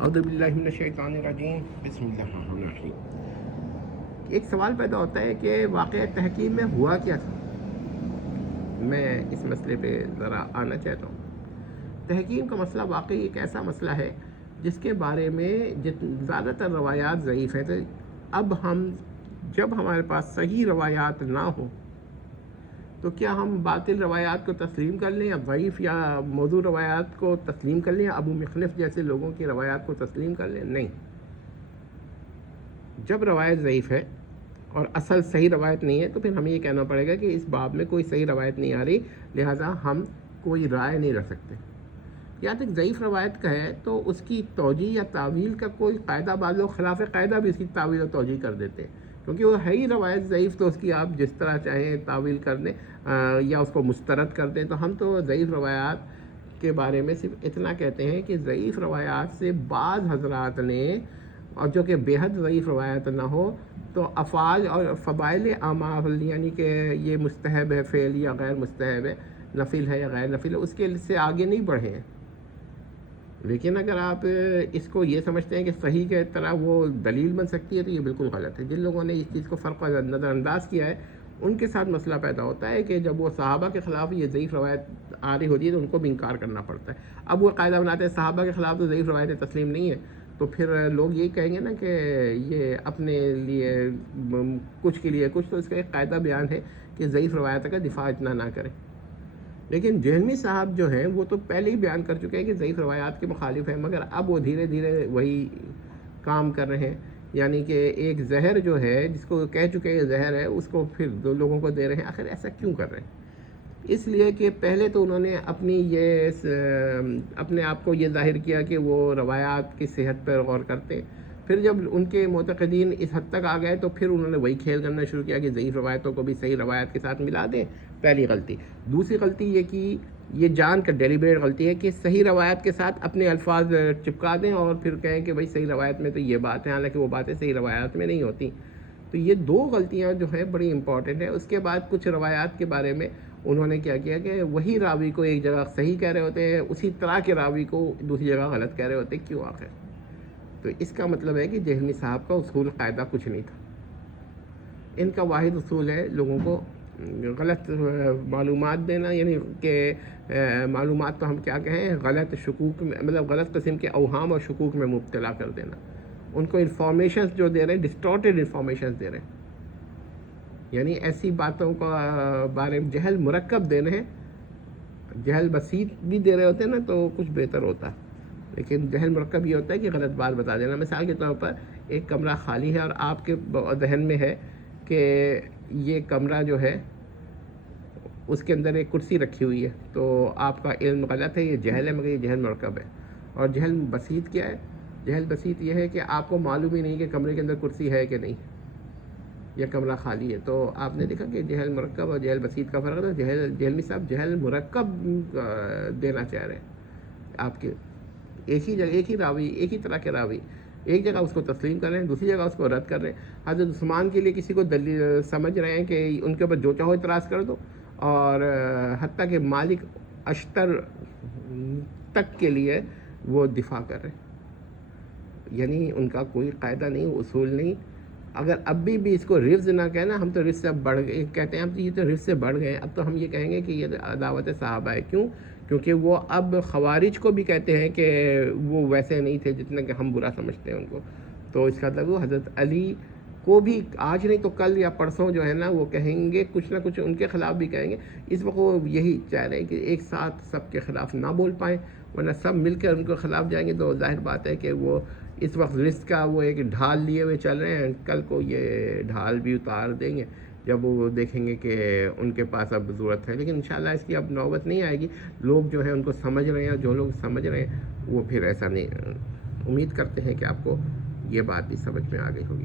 اعوذ باللہ من الشیطان الرجیم بسم اللہ الرحمن الرحیم۔ ایک سوال پیدا ہوتا ہے کہ واقعہ تحکیم میں ہوا کیا تھا۔ میں اس مسئلے پہ ذرا آنا چاہتا ہوں۔ تحکیم کا مسئلہ واقعی ایک ایسا مسئلہ ہے جس کے بارے میں زیادہ تر روایات ضعیف ہیں۔ تو اب جب ہمارے پاس صحیح روایات نہ ہوں تو کیا ہم باطل روایات کو تسلیم کر لیں، یا ضعیف یا موضوع روایات کو تسلیم کر لیں، یا ابو مخلف جیسے لوگوں کی روایات کو تسلیم کر لیں؟ نہیں۔ جب روایت ضعیف ہے اور اصل صحیح روایت نہیں ہے تو پھر ہمیں یہ کہنا پڑے گا کہ اس باب میں کوئی صحیح روایت نہیں آ رہی، لہٰذا ہم کوئی رائے نہیں رکھ سکتے۔ یا تک ضعیف روایت کا ہے تو اس کی توجیہ یا تعویل کا کوئی قاعدہ، بعض لوگ خلاف قاعدہ بھی اس کی تعویل و توجیہ کر دیتے ہیں، کیونکہ وہ ہے ہی روایت ضعیف، تو اس کی آپ جس طرح چاہیں تعویل کر دیں یا اس کو مسترد کر دیں۔ تو ہم تو ضعیف روایات کے بارے میں صرف اتنا کہتے ہیں کہ ضعیف روایات سے بعض حضرات نے، اور جو کہ بے حد ضعیف روایت نہ ہو، تو افعال اور فضائل اعمال، یعنی کہ یہ مستحب ہے فعل یا غیر مستحب ہے، نفل ہے یا غیر نفل ہے، اس کے سے آگے نہیں بڑھے ہیں۔ لیکن اگر آپ اس کو یہ سمجھتے ہیں کہ صحیح کے طرح وہ دلیل بن سکتی ہے تو یہ بالکل غلط ہے۔ جن لوگوں نے اس چیز کو فرق نظر انداز کیا ہے ان کے ساتھ مسئلہ پیدا ہوتا ہے کہ جب وہ صحابہ کے خلاف یہ ضعیف روایت آ رہی ہوتی ہے تو ان کو بھی انکار کرنا پڑتا ہے۔ اب وہ قاعدہ بناتے ہیں صحابہ کے خلاف تو ضعیف روایتیں تسلیم نہیں ہیں، تو پھر لوگ یہی کہیں گے نا کہ یہ اپنے لیے کچھ کے لیے کچھ، تو اس کا ایک قاعدہ بیان ہے کہ ضعیف روایت کا دفاع اتنا نہ کریں۔ لیکن جہلمی صاحب جو ہیں وہ تو پہلے ہی بیان کر چکے ہیں کہ ضعیف روایات کے مخالف ہیں، مگر اب وہ دھیرے دھیرے وہی کام کر رہے ہیں، یعنی کہ ایک زہر جو ہے جس کو کہہ چکے ہیں زہر ہے، اس کو پھر دو لوگوں کو دے رہے ہیں۔ آخر ایسا کیوں کر رہے ہیں؟ اس لیے کہ پہلے تو انہوں نے اپنے آپ کو یہ ظاہر کیا کہ وہ روایات کی صحت پر غور کرتے ہیں، پھر جب ان کے معتقدین اس حد تک آ گئے تو پھر انہوں نے وہی کھیل کرنا شروع کیا کہ ضعیف روایتوں کو بھی صحیح روایت کے ساتھ ملا دیں۔ پہلی غلطی۔ دوسری غلطی یہ کہ یہ جان کر ڈیلیبریٹ غلطی ہے کہ صحیح روایت کے ساتھ اپنے الفاظ چپکا دیں اور پھر کہیں کہ بھائی صحیح روایت میں تو یہ بات ہے، حالانکہ وہ باتیں صحیح روایات میں نہیں ہوتی۔ تو یہ دو غلطیاں جو ہیں بڑی امپورٹنٹ ہیں۔ اس کے بعد کچھ روایات کے بارے میں انہوں نے کیا کیا کہ وہی راوی کو ایک جگہ صحیح کہہ رہے ہوتے ہیں، اسی طرح کے راوی کو دوسری جگہ غلط کہہ رہے ہوتے ہیں۔ کیوں آخر؟ تو اس کا مطلب ہے کہ جہلمی صاحب کا اصول قاعدہ کچھ نہیں تھا۔ ان کا واحد اصول ہے لوگوں کو غلط معلومات دینا، یعنی کہ معلومات تو ہم کیا کہیں، غلط شکوک میں، مطلب غلط قسم کے اوہام اور شکوک میں مبتلا کر دینا۔ ان کو انفارمیشنز جو دے رہے ہیں ڈسٹورٹڈ انفارمیشنز دے رہے ہیں، یعنی ایسی باتوں کا بارے میں جہل مرکب دے رہے ہیں۔ جہل بسیط بھی دے رہے ہوتے ہیں نا تو کچھ بہتر ہوتا ہے، لیکن جہل مرکب یہ ہوتا ہے کہ غلط بات بتا دینا۔ مثال کے طور پر ایک کمرہ خالی ہے اور آپ کے ذہن میں ہے کہ یہ کمرہ جو ہے اس کے اندر ایک کرسی رکھی ہوئی ہے، تو آپ کا علم غلط ہے، یہ جہل ہے، مگر یہ جہل مرکب ہے۔ اور جہل بسیط کیا ہے؟ جہل بسیط یہ ہے کہ آپ کو معلوم ہی نہیں کہ کمرے کے اندر کرسی ہے کہ نہیں، یا کمرہ خالی ہے۔ تو آپ نے دیکھا کہ جہل مرکب اور جہل بسیط کا فرق ہے۔ جہلمی صاحب جہل مرکب دینا چاہ رہے ہیں آپ کے، ایک ہی جگہ ایک ہی راوی، ایک ہی طرح کے راوی، ایک جگہ اس کو تسلیم کر رہے ہیں، دوسری جگہ اس کو رد کر رہے ہیں۔ حضرت عثمان کے لیے کسی کو دلیل سمجھ رہے ہیں کہ ان کے اوپر جو چاہو اعتراض کر دو، اور حتیٰ کہ مالک اشتر تک کے لیے وہ دفاع کر رہے ہیں، یعنی ان کا کوئی قاعدہ نہیں، اصول نہیں۔ اگر اب بھی اس کو رفض نہ کہنا، ہم تو رفض سے اب بڑھ گئے کہتے ہیں، ہم تو یہ تو رفض سے بڑھ گئے، اب تو ہم یہ کہیں گے کہ یہ عداوت صحابہ ہے۔ کیوں؟ کیونکہ وہ اب خوارج کو بھی کہتے ہیں کہ وہ ویسے نہیں تھے جتنے کہ ہم برا سمجھتے ہیں ان کو۔ تو اس کا مطلب وہ حضرت علی کو بھی آج نہیں تو کل یا پرسوں جو ہے نا وہ کہیں گے، کچھ نہ کچھ ان کے خلاف بھی کہیں گے۔ اس وقت وہ یہی چاہ رہے ہیں کہ ایک ساتھ سب کے خلاف نہ بول پائیں، ورنہ سب مل کر ان کے خلاف جائیں گے تو ظاہر بات ہے کہ وہ اس وقت رزق کا وہ ایک ڈھال لیے ہوئے چل رہے ہیں، کل کو یہ ڈھال بھی اتار دیں گے جب وہ دیکھیں گے کہ ان کے پاس اب ضرورت ہے۔ لیکن انشاءاللہ اس کی اب نوبت نہیں آئے گی۔ لوگ جو ہیں ان کو سمجھ رہے ہیں، اور جو لوگ سمجھ رہے ہیں وہ پھر ایسا نہیں، امید کرتے ہیں کہ آپ کو یہ بات بھی سمجھ میں آ گئی ہوگی۔